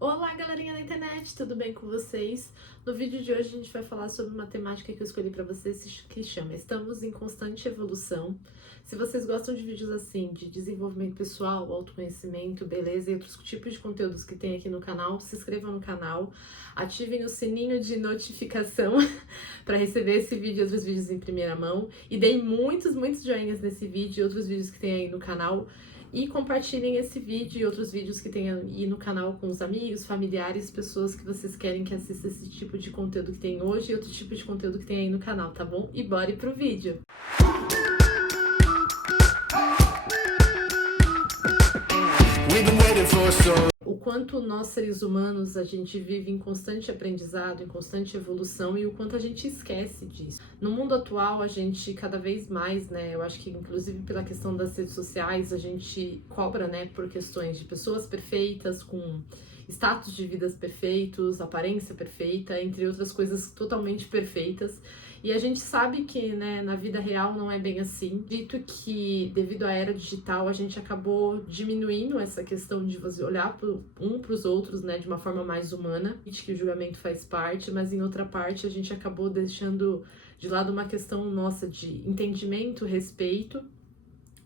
Olá, galerinha da internet, tudo bem com vocês? No vídeo de hoje a gente vai falar sobre uma temática que eu escolhi para vocês que chama Estamos em Constante Evolução. Se vocês gostam de vídeos assim, de desenvolvimento pessoal, autoconhecimento, beleza e outros tipos de conteúdos que tem aqui no canal, se inscrevam no canal, ativem o sininho de notificação para receber esse vídeo e outros vídeos em primeira mão e deem muitos joinhas nesse vídeo e outros vídeos que tem aí no canal. E compartilhem esse vídeo e outros vídeos que tem aí no canal com os amigos, familiares, pessoas que vocês querem que assista esse tipo de conteúdo que tem hoje e outro tipo de conteúdo que tem aí no canal, tá bom? E bora pro vídeo! O quanto nós, seres humanos, a gente vive em constante aprendizado, em constante evolução e o quanto a gente esquece disso. No mundo atual, a gente cada vez mais, né, eu acho que inclusive pela questão das redes sociais, a gente cobra, né, por questões de pessoas perfeitas, com status de vidas perfeitos, aparência perfeita, entre outras coisas totalmente perfeitas. E a gente sabe que, né, na vida real não é bem assim. Dito que, devido à era digital, a gente acabou diminuindo essa questão de você olhar um para os outros, né, de uma forma mais humana, que o julgamento faz parte, mas em outra parte a gente acabou deixando de lado uma questão nossa de entendimento, respeito,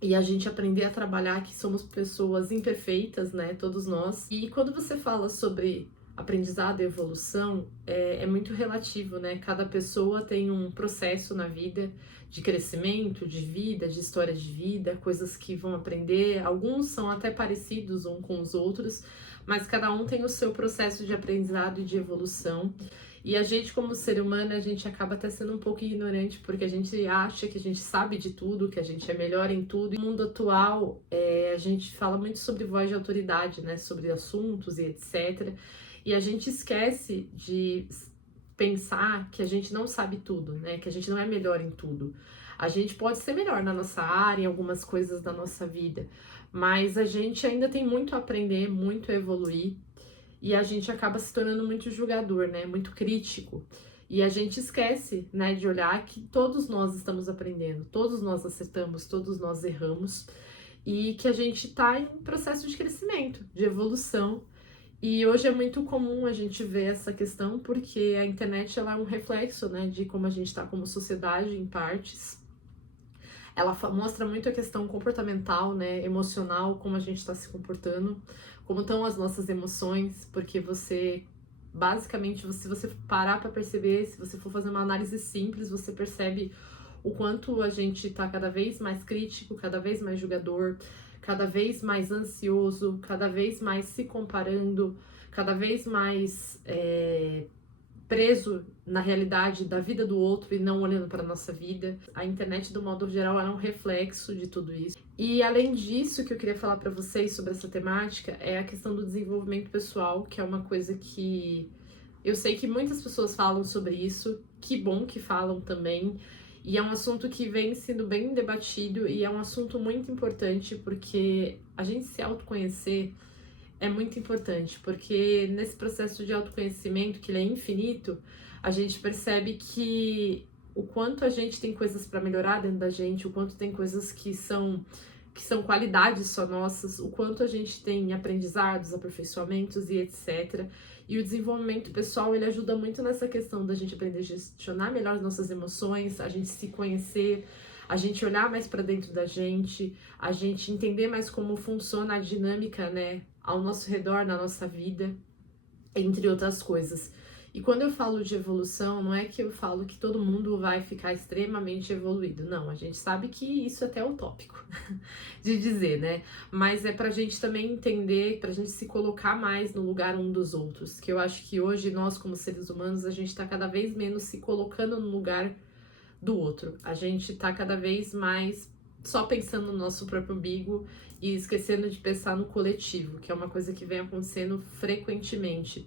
e a gente aprender a trabalhar que somos pessoas imperfeitas, né, todos nós. E quando você fala sobre aprendizado e evolução, é muito relativo, né? Cada pessoa tem um processo na vida de crescimento, de vida, de história de vida, coisas que vão aprender. Alguns são até parecidos uns com os outros, mas cada um tem o seu processo de aprendizado e de evolução. E a gente, como ser humano, a gente acaba até sendo um pouco ignorante, porque a gente acha que a gente sabe de tudo, que a gente é melhor em tudo. E no mundo atual, a gente fala muito sobre voz de autoridade, né? Sobre assuntos e etc. E a gente esquece de pensar que a gente não sabe tudo, né? Que a gente não é melhor em tudo. A gente pode ser melhor na nossa área, em algumas coisas da nossa vida, mas a gente ainda tem muito a aprender, muito a evoluir, e a gente acaba se tornando muito julgador, né? Muito crítico. E a gente esquece, né, de olhar que todos nós estamos aprendendo, todos nós acertamos, todos nós erramos, e que a gente está em processo de crescimento, de evolução. E hoje é muito comum a gente ver essa questão porque a internet ela é um reflexo, né, de como a gente está como sociedade em partes. Ela mostra muito a questão comportamental, né, emocional, como a gente está se comportando, como estão as nossas emoções, porque basicamente, se você parar para perceber, se você for fazer uma análise simples, você percebe o quanto a gente está cada vez mais crítico, cada vez mais julgador, cada vez mais ansioso, cada vez mais se comparando, cada vez mais preso na realidade da vida do outro e não olhando para a nossa vida. A internet, do modo geral, é um reflexo de tudo isso. E além disso, que eu queria falar para vocês sobre essa temática é a questão do desenvolvimento pessoal, que é uma coisa que eu sei que muitas pessoas falam sobre isso, que bom que falam também. E é um assunto que vem sendo bem debatido e é um assunto muito importante porque a gente se autoconhecer é muito importante, porque nesse processo de autoconhecimento, que ele é infinito, a gente percebe que o quanto a gente tem coisas para melhorar dentro da gente, o quanto tem coisas que são qualidades só nossas, o quanto a gente tem aprendizados, aperfeiçoamentos e etc. E o desenvolvimento pessoal, ele ajuda muito nessa questão da gente aprender a gestionar melhor as nossas emoções, a gente se conhecer, a gente olhar mais para dentro da gente, a gente entender mais como funciona a dinâmica, né, ao nosso redor, na nossa vida, entre outras coisas. E quando eu falo de evolução, não é que eu falo que todo mundo vai ficar extremamente evoluído. Não, a gente sabe que isso é até utópico de dizer, né? Mas é pra gente também entender, pra gente se colocar mais no lugar um dos outros. Que eu acho que hoje nós, como seres humanos, a gente tá cada vez menos se colocando no lugar do outro. A gente tá cada vez mais só pensando no nosso próprio umbigo e esquecendo de pensar no coletivo, que é uma coisa que vem acontecendo frequentemente.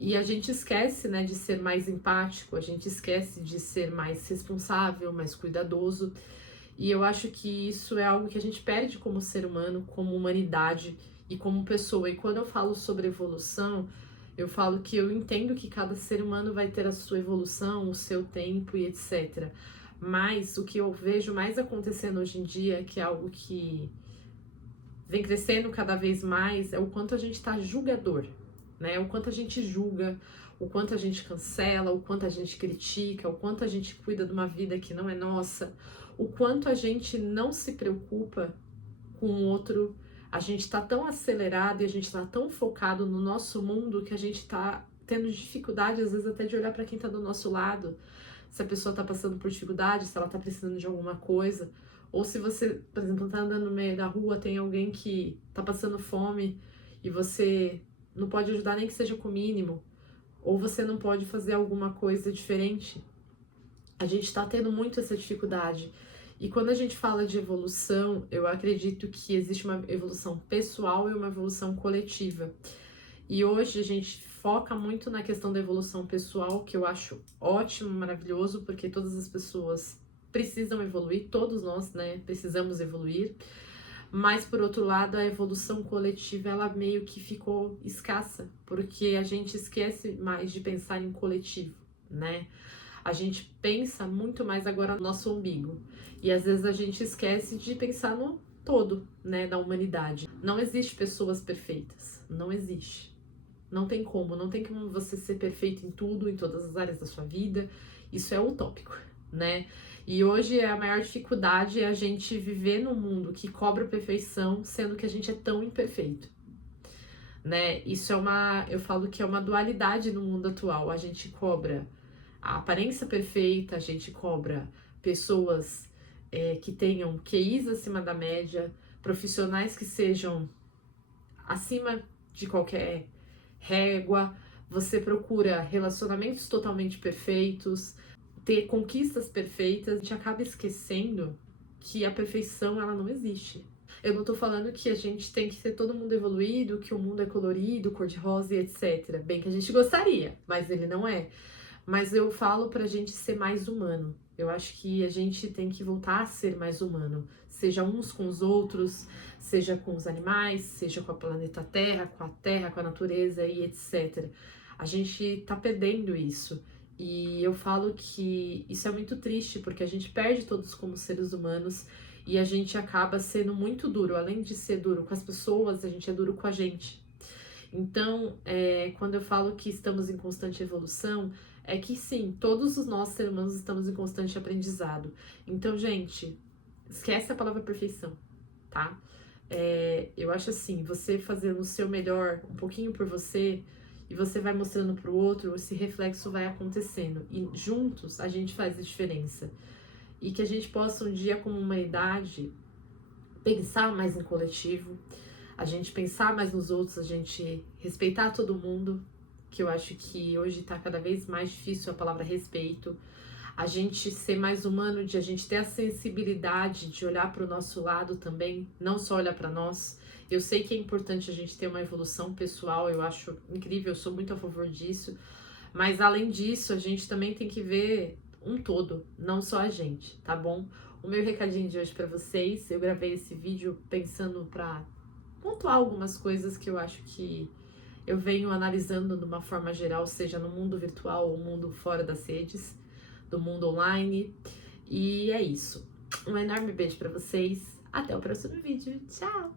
E a gente esquece, né, de ser mais empático, a gente esquece de ser mais responsável, mais cuidadoso. E eu acho que isso é algo que a gente perde como ser humano, como humanidade e como pessoa. E quando eu falo sobre evolução, eu falo que eu entendo que cada ser humano vai ter a sua evolução, o seu tempo e etc. Mas o que eu vejo mais acontecendo hoje em dia, que é algo que vem crescendo cada vez mais, é o quanto a gente está julgador. né? O quanto a gente julga, o quanto a gente cancela, o quanto a gente critica, o quanto a gente cuida de uma vida que não é nossa, o quanto a gente não se preocupa com o outro. A gente tá tão acelerado e a gente tá tão focado no nosso mundo que a gente tá tendo dificuldade, às vezes, até de olhar para quem tá do nosso lado. Se a pessoa tá passando por dificuldade, se ela tá precisando de alguma coisa. Ou se você, por exemplo, tá andando no meio da rua, tem alguém que tá passando fome e você não pode ajudar nem que seja com o mínimo. Ou você não pode fazer alguma coisa diferente. A gente tá tendo muito essa dificuldade. E quando a gente fala de evolução, eu acredito que existe uma evolução pessoal e uma evolução coletiva. E hoje a gente foca muito na questão da evolução pessoal, que eu acho ótimo, maravilhoso, porque todas as pessoas precisam evoluir, todos nós, né, precisamos evoluir. Mas, por outro lado, a evolução coletiva, ela meio que ficou escassa, porque a gente esquece mais de pensar em coletivo, né? A gente pensa muito mais agora no nosso umbigo. E às vezes a gente esquece de pensar no todo, né, da humanidade. Não existe pessoas perfeitas. Não existe. Não tem como. Não tem como você ser perfeito em tudo, em todas as áreas da sua vida. Isso é utópico, né? E hoje a maior dificuldade é a gente viver num mundo que cobra perfeição, sendo que a gente é tão imperfeito, né? Isso é eu falo que é uma dualidade no mundo atual. A gente cobra a aparência perfeita, a gente cobra pessoas que tenham QIs acima da média, profissionais que sejam acima de qualquer régua, você procura relacionamentos totalmente perfeitos, ter conquistas perfeitas, a gente acaba esquecendo que a perfeição ela não existe. Eu não tô falando que a gente tem que ser todo mundo evoluído, que o mundo é colorido, cor-de-rosa e etc. Bem que a gente gostaria, mas ele não é. Mas eu falo pra gente ser mais humano. Eu acho que a gente tem que voltar a ser mais humano, seja uns com os outros, seja com os animais, seja com a planeta Terra, com a natureza e etc. A gente tá perdendo isso. E eu falo que isso é muito triste, porque a gente perde todos como seres humanos e a gente acaba sendo muito duro. Além de ser duro com as pessoas, a gente é duro com a gente. Então, quando eu falo que estamos em constante evolução, é que sim, todos os nós seres humanos estamos em constante aprendizado. Então, gente, esquece a palavra perfeição, tá? Eu acho assim, você fazendo o seu melhor um pouquinho por você e você vai mostrando pro outro, esse reflexo vai acontecendo. E juntos a gente faz a diferença. E que a gente possa um dia, como humanidade, pensar mais em coletivo, a gente pensar mais nos outros, a gente respeitar todo mundo, que eu acho que hoje tá cada vez mais difícil a palavra respeito, a gente ser mais humano, de a gente ter a sensibilidade de olhar para o nosso lado também, não só olhar para nós. Eu sei que é importante a gente ter uma evolução pessoal, eu acho incrível, eu sou muito a favor disso, mas além disso, a gente também tem que ver um todo, não só a gente, tá bom? O meu recadinho de hoje para vocês, eu gravei esse vídeo pensando para pontuar algumas coisas que eu acho que eu venho analisando de uma forma geral, seja no mundo virtual ou no mundo fora das redes, do mundo online. E é isso. Um enorme beijo para vocês. Até o próximo vídeo. Tchau!